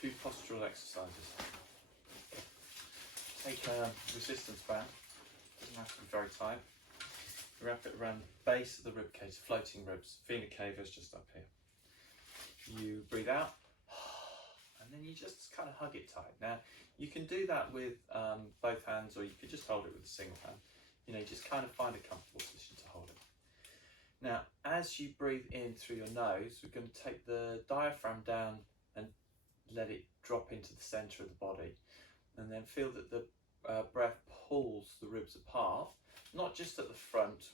few postural exercises. Take a resistance band, doesn't have to be very tight. Wrap it around the base of the rib cage, floating ribs. Vena cava is just up here. You breathe out, and then you just kind of hug it tight. Now, you can do that with both hands, or you could just hold it with a single hand. You know, just kind of find a comfortable position to hold it. Now, as you breathe in through your nose, we're going to take the diaphragm down and let it drop into the center of the body. And then feel that the breath pulls the ribs apart, not just at the front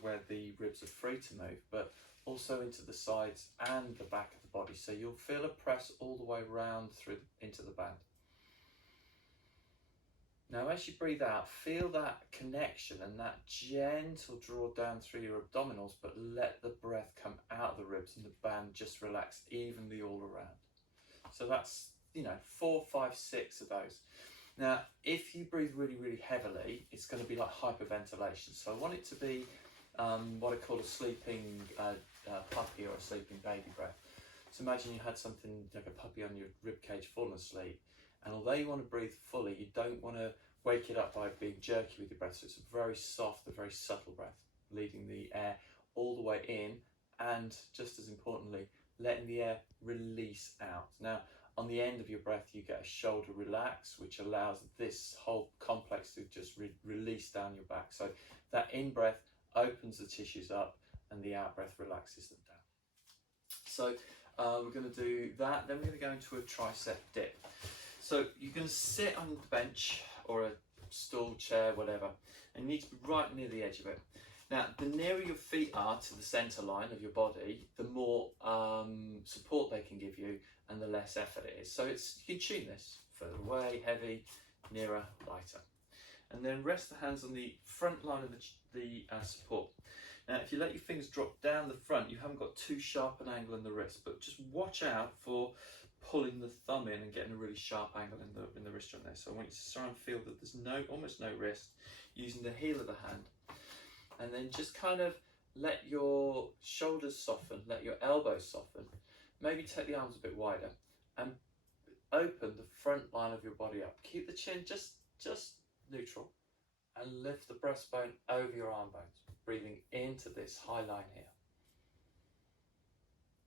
where the ribs are free to move, but also into the sides and the back of the body. So you'll feel a press all the way around through into the band. Now, as you breathe out, feel that connection and that gentle draw down through your abdominals, but let the breath come out of the ribs and the band just relax evenly all around. So that's, 4, 5, 6 of those. Now, if you breathe really, really heavily, it's going to be like hyperventilation. So I want it to be what I call a sleeping puppy or a sleeping baby breath. So imagine you had something like a puppy on your rib cage falling asleep, and although you want to breathe fully, you don't want to wake it up by being jerky with your breath. So it's a very soft, a very subtle breath, leading the air all the way in, and just as importantly, letting the air release out. Now, on the end of your breath, you get a shoulder relax, which allows this whole complex to just release down your back. So that in-breath opens the tissues up, and the out-breath relaxes them down. So we're going to do that. Then we're going to go into a tricep dip. So you're going to sit on the bench or a stool, chair, whatever, and you need to be right near the edge of it. Now, the nearer your feet are to the center line of your body, the more support they can give you and the less effort it is. So you can tune this: further away, heavy; nearer, lighter. And then rest the hands on the front line of the support. Now, if you let your fingers drop down the front, you haven't got too sharp an angle in the wrist, but just watch out for pulling the thumb in and getting a really sharp angle in the wrist joint there. So I want you to try and feel that there's almost no wrist, using the heel of the hand. And then just kind of let your shoulders soften, let your elbows soften. Maybe take the arms a bit wider and open the front line of your body up. Keep the chin just neutral and lift the breastbone over your arm bones, breathing into this high line here.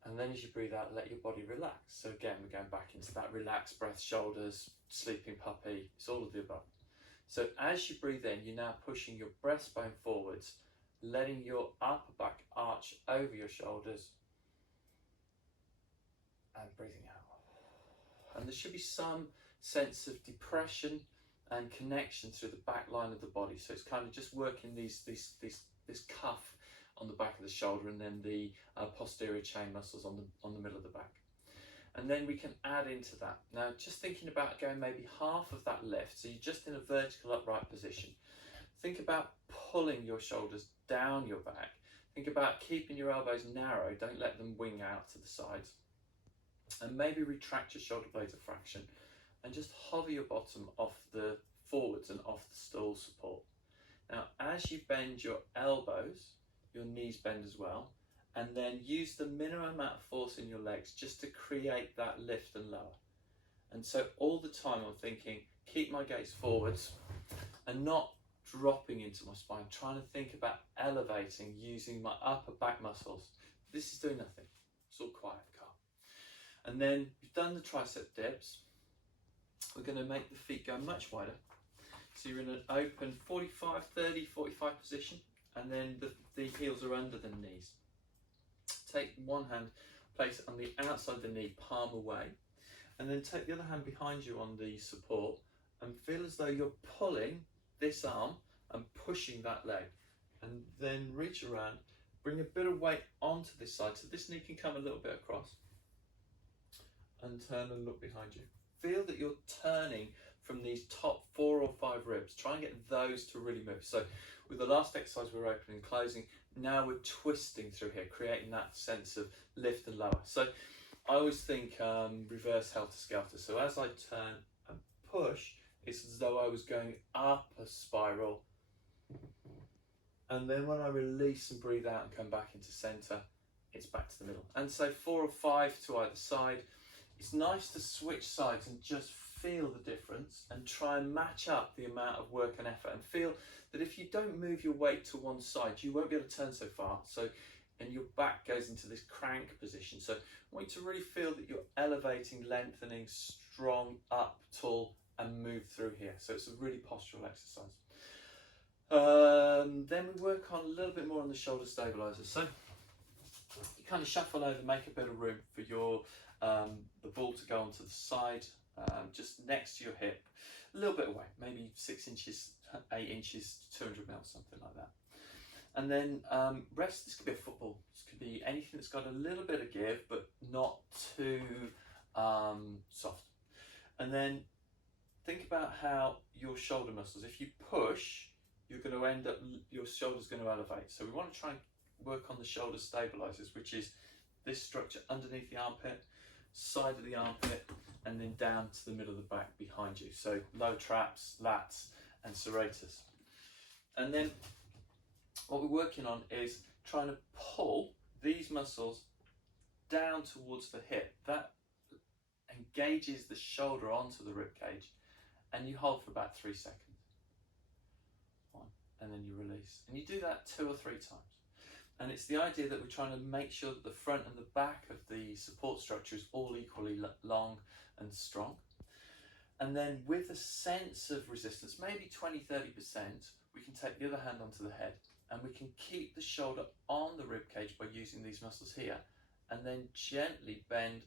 And then as you breathe out, let your body relax. So again, we're going back into that relaxed breath, shoulders, sleeping puppy, it's all of the above. So as you breathe in, you're now pushing your breastbone forwards, letting your upper back arch over your shoulders, and breathing out. And there should be some sense of depression and connection through the back line of the body. So it's kind of just working this cuff on the back of the shoulder, and then the posterior chain muscles on the middle of the back. And then we can add into that. Now, just thinking about going maybe half of that lift, so you're just in a vertical upright position. Think about pulling your shoulders down your back. Think about keeping your elbows narrow, don't let them wing out to the sides. And maybe retract your shoulder blades a fraction, and just hover your bottom off the forwards and off the stool support. Now, as you bend your elbows, your knees bend as well, and then use the minimum amount of force in your legs just to create that lift and lower. And so all the time I'm thinking, keep my gaze forwards and not dropping into my spine, trying to think about elevating using my upper back muscles. This is doing nothing, it's all quiet, calm. And then you've done the tricep dips. We're going to make the feet go much wider. So you're in an open 45 position, and then the heels are under the knees. Take one hand, place it on the outside of the knee, palm away, and then take the other hand behind you on the support and feel as though you're pulling this arm and pushing that leg, and then reach around, bring a bit of weight onto this side so this knee can come a little bit across, and turn and look behind you. Feel that you're turning from these top 4 or 5 ribs. Try and get those to really move. So with the last exercise we were opening and closing, now we're twisting through here, creating that sense of lift and lower. So I always think reverse helter-skelter. So as I turn and push, it's as though I was going up a spiral. And then when I release and breathe out and come back into center, it's back to the middle. And so 4 or 5 to either side. it's nice to switch sides and just feel the difference and try and match up the amount of work and effort, and feel that if you don't move your weight to one side, you won't be able to turn so far. So, and your back goes into this crank position. So I want you to really feel that you're elevating, lengthening, strong, up, tall, and move through here. So it's a really postural exercise. Then we work on a little bit more on the shoulder stabilizers. So you kind of shuffle over, make a bit of room for your the ball to go onto the side, just next to your hip, a little bit away, maybe 6 inches, 8 inches, 200 mils, something like that. And then rest. This could be a football. This could be anything that's got a little bit of give, but not too soft. And then think about how your shoulder muscles, if you push, you're going to end up, your shoulder's going to elevate. So we want to try and work on the shoulder stabilizers, which is this structure underneath the armpit, side of the armpit, and then down to the middle of the back behind you. So low traps, lats, and serratus. And then what we're working on is trying to pull these muscles down towards the hip. That engages the shoulder onto the rib cage, and you hold for about 3 seconds. 1, and then you release. And you do that 2 or 3 times. And it's the idea that we're trying to make sure that the front and the back of the support structure is all equally long and strong. And then with a sense of resistance, maybe 20-30%, we can take the other hand onto the head, and we can keep the shoulder on the rib cage by using these muscles here, and then gently bend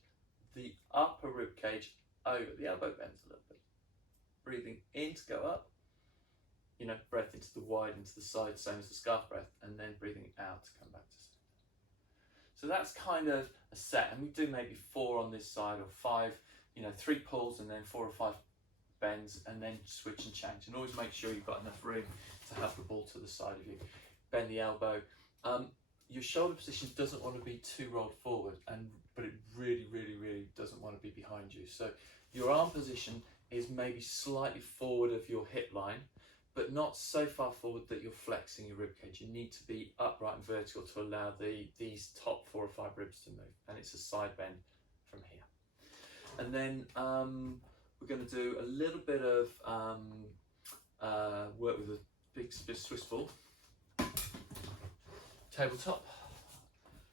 the upper rib cage over. The elbow bends a little bit. Breathing in to go up, you know, breath into the wide, into the side, same as the scarf breath, and then breathing out to come back to center. So that's kind of a set, and we do maybe 4 on this side, or 5, you know, 3 pulls and then 4 or 5 bends, and then switch and change. And always make sure you've got enough room to have the ball to the side of you. Bend the elbow. Your shoulder position doesn't want to be too rolled forward, but it really, really, really doesn't want to be behind you. So your arm position is maybe slightly forward of your hip line, but not so far forward that you're flexing your rib cage. You need to be upright and vertical to allow these top 4 or 5 ribs to move, and it's a side bend from here. And then we're going to do a little bit of work with a big Swiss ball. Tabletop.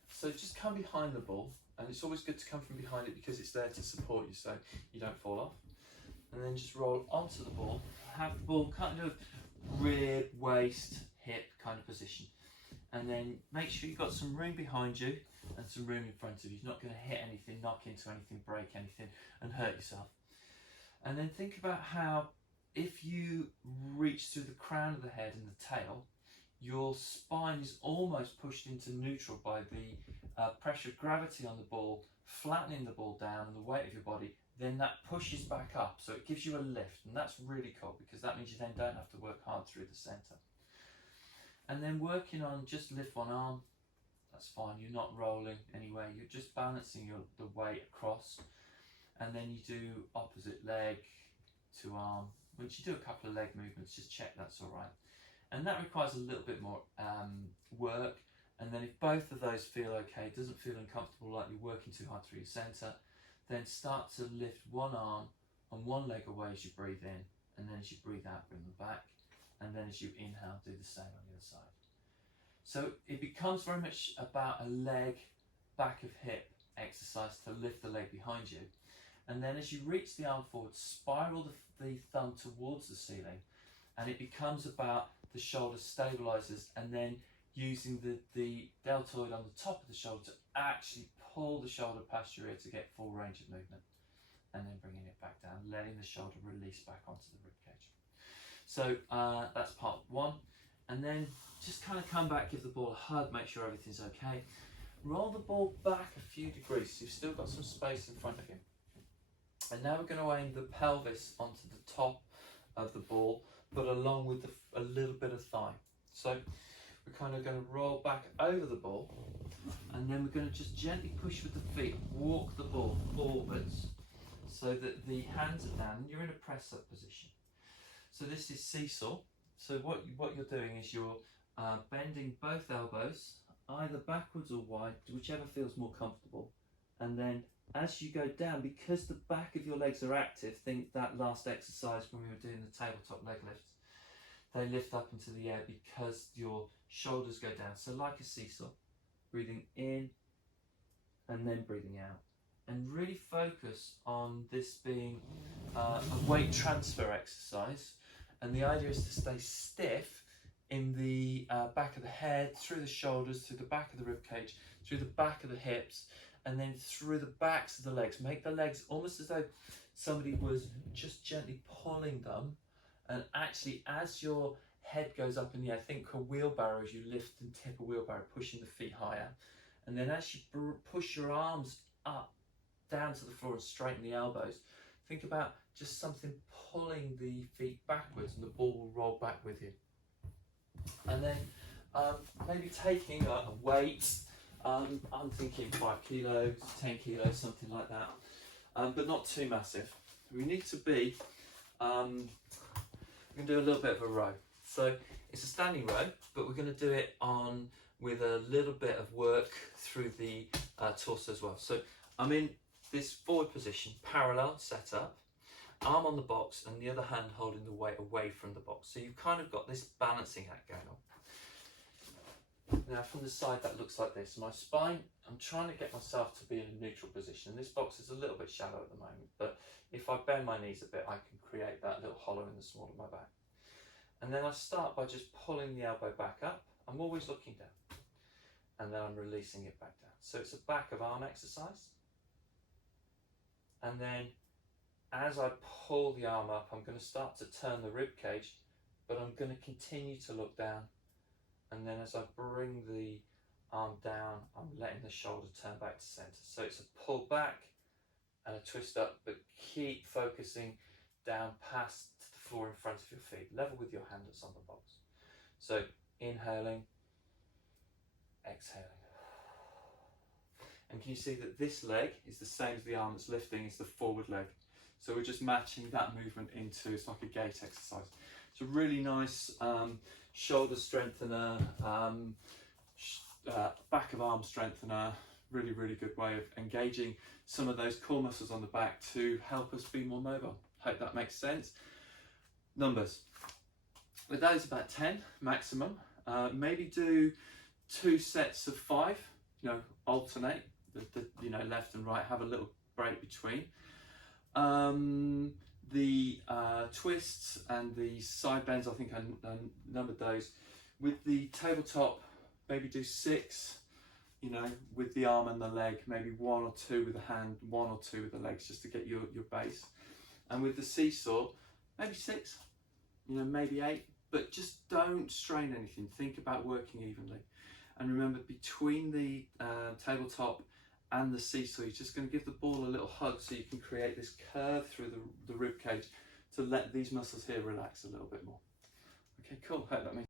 So just come behind the ball, and it's always good to come from behind it because it's there to support you so you don't fall off. And then just roll onto the ball. Have the ball kind of rib, waist, hip kind of position. And then make sure you've got some room behind you and some room in front of you. You're not going to hit anything, knock into anything, break anything, and hurt yourself. And then think about how if you reach through the crown of the head and the tail, your spine is almost pushed into neutral by the pressure of gravity on the ball, flattening the ball down and the weight of your body. Then that pushes back up, so it gives you a lift, and that's really cool because that means you then don't have to work hard through the center. And then working on just lift one arm, that's fine, you're not rolling anywhere, you're just balancing the weight across. And then you do opposite leg to arm. Once you do a couple of leg movements, just check that's all right. And that requires a little bit more work. And then if both of those feel okay, doesn't feel uncomfortable like you're working too hard through your center, then start to lift one arm and one leg away as you breathe in, and then as you breathe out, bring them back, and then as you inhale, do the same on the other side. So it becomes very much about a leg, back of hip exercise to lift the leg behind you. And then as you reach the arm forward, spiral the thumb towards the ceiling, and it becomes about the shoulder stabilizers, and then using the deltoid on the top of the shoulder to actually pull the shoulder past your ear to get full range of movement, and then bringing it back down, letting the shoulder release back onto the rib cage. So that's part 1. And then just kind of come back, give the ball a hug, make sure everything's okay. Roll the ball back a few degrees so you've still got some space in front of you. And now we're going to aim the pelvis onto the top of the ball, but along with a little bit of thigh. So we're kind of going to roll back over the ball, and then we're going to just gently push with the feet, walk the ball forwards so that the hands are down and you're in a press up position. So this is seesaw. So what you're doing is you're bending both elbows, either backwards or wide, whichever feels more comfortable, and then as you go down, because the back of your legs are active, think that last exercise when we were doing the tabletop leg lifts, they lift up into the air because your shoulders go down. So like a seesaw, breathing in and then breathing out. And really focus on this being a weight transfer exercise. And the idea is to stay stiff in the back of the head, through the shoulders, through the back of the rib cage, through the back of the hips, and then through the backs of the legs. Make the legs almost as though somebody was just gently pulling them. And actually, as your head goes up in the air, think a wheelbarrow as you lift and tip a wheelbarrow, pushing the feet higher. And then as you push your arms up, down to the floor and straighten the elbows, think about just something pulling the feet backwards and the ball will roll back with you. And then maybe taking a weight, I'm thinking 5 kilos, 10 kilos, something like that, but not too massive. We need to be, we're going to do a little bit of a row. So it's a standing row, but we're going to do it on with a little bit of work through the torso as well. So I'm in this forward position, parallel, set up, arm on the box and the other hand holding the weight away from the box. So you've kind of got this balancing act going on. Now from the side that looks like this. My spine, I'm trying to get myself to be in a neutral position. This box is a little bit shallow at the moment, but if I bend my knees a bit, I can create that little hollow in the small of my back. And then I start by just pulling the elbow back up. I'm always looking down. And then I'm releasing it back down. So it's a back of arm exercise. And then as I pull the arm up, I'm going to start to turn the rib cage, but I'm going to continue to look down. And then as I bring the arm down, I'm letting the shoulder turn back to center. So it's a pull back and a twist up, but keep focusing down past the floor in front of your feet, level with your hand that's on the box. So inhaling, exhaling. And can you see that this leg is the same as the arm that's lifting, is the forward leg. So we're just matching that movement into, it's like a gait exercise. It's a really nice shoulder strengthener, back of arm strengthener, really, really good way of engaging some of those core muscles on the back to help us be more mobile. Hope that makes sense. Numbers. With those about 10 maximum. Maybe do 2 sets of 5, alternate. The left and right, have a little break between. The twists and the side bends, I think I numbered those. With the tabletop, maybe do 6, with the arm and the leg, maybe 1 or 2 with the hand, 1 or 2 with the legs, just to get your base. And with the seesaw, maybe 6, maybe 8, but just don't strain anything. Think about working evenly. And remember, between the tabletop and the seesaw, you're just going to give the ball a little hug so you can create this curve through the rib cage to let these muscles here relax a little bit more. Okay, cool. Hope that makes